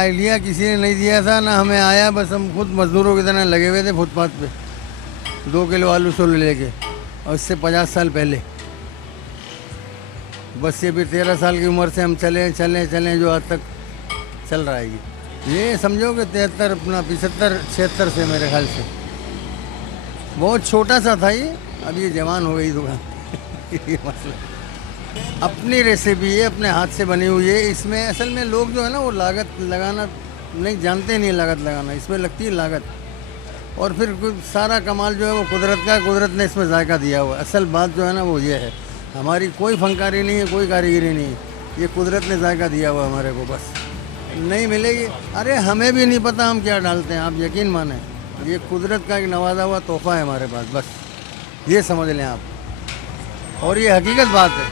Idea किसी ने नहीं दिया था ना हमें आया, बस हम खुद मजदूरों की तरह लगे हुए थे फुटपाथ पे 2 किलो आलू सोले लेके, और इससे 50 साल पहले। बस ये भी 13 साल की उम्र से हम चले चले चले जो आज तक चल रहा है ये समझो कि 73 अपना 75 76 से मेरे ख्याल से। बहुत छोटा सा था ये, अब ये जवान हो गई दुकान। ये मसला। अपनी रेसिपी है, अपने हाथ से बनी हुई है। इसमें असल में लोग जो है ना वो लागत लगाना नहीं जानते, नहीं लागत लगाना, इसमें लगती है लागत। और फिर सारा कमाल जो है वो कुदरत का, कुदरत ने इसमें जायका दिया हुआ है। असल बात जो है ना वो ये है, हमारी कोई फनकारी नहीं है, कोई कारीगरी नहीं है, ये कुदरत ने जायका दिया हुआ हमारे को। बस नहीं मिलेगी, अरे हमें भी नहीं पता हम क्या डालते हैं, आप यकीन माने, ये कुदरत का एक नवाजा हुआ तोहफा है हमारे पास, बस ये समझ लें आप। और ये हकीकत बात है।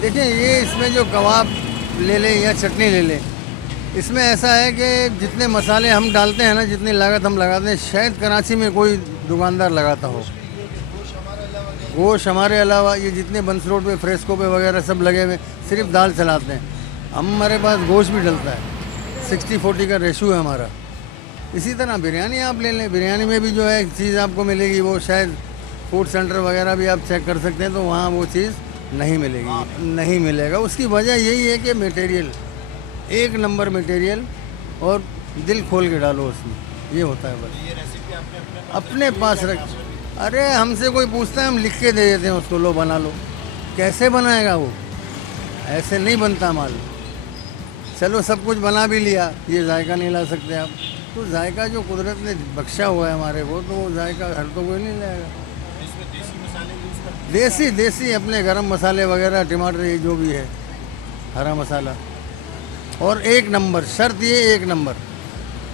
देखिए ये इसमें जो कबाब ले लें या चटनी ले लें, इसमें ऐसा है कि जितने मसाले हम डालते हैं ना, जितनी लागत हम लगाते हैं, शायद कराची में कोई दुकानदार लगाता हो। गोश्त हमारे अलावा ये जितने बंस रोड पे, फ्रेस्को पे वगैरह सब लगे हुए, सिर्फ दाल चलाते हैं। हमारे पास गोश्त भी डलता है, 60-40 का रेशो है हमारा। इसी तरह बिरयानी आप ले लें, बिरयानी में भी जो है एक चीज़ आपको मिलेगी, वो शायद फूड सेंटर वगैरह भी आप चेक कर सकते हैं, तो वहाँ वो चीज़ नहीं मिलेगी, नहीं मिलेगा। उसकी वजह यही है कि मटेरियल, एक नंबर मटेरियल, और दिल खोल के डालो उसमें, ये होता है बस। ये रेसिपी आपने अपने पास रख, अरे हमसे कोई पूछता है हम लिख के दे देते हैं उसको, लो बना लो। कैसे बनाएगा वो, ऐसे नहीं बनता माल। चलो सब कुछ बना भी लिया, ये जायका नहीं ला सकते आप, तो जायका जो कुदरत ने बख्शा हुआ है हमारे को, तो वो जायका हर तो कोई नहीं लाएगा। इसमें देसी मसाले यूज़ करते देसी देसी अपने गरम मसाले वगैरह, टमाटर, ये जो भी है, हरा मसाला, और एक नंबर, शर्त ये एक नंबर।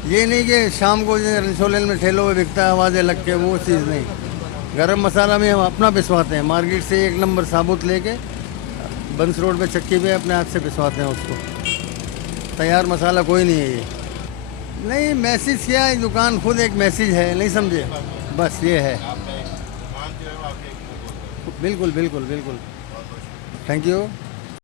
ये नहीं कि शाम को रनसोलेल में ठेलों में बिकता है आवाज़ें लग के, वो चीज़ नहीं। गरम मसाला में हम अपना पिसवाते हैं, मार्केट से एक नंबर साबुत लेके बंस रोड पे चक्की पे अपने हाथ से पिसवाते हैं उसको। तैयार मसाला कोई नहीं है ये। नहीं मैसेज क्या है, दुकान खुद एक मैसेज है, नहीं समझे, बस ये है। आपने दुकान जो है वो आपके एक बिल्कुल बिल्कुल बिल्कुल। Thank you.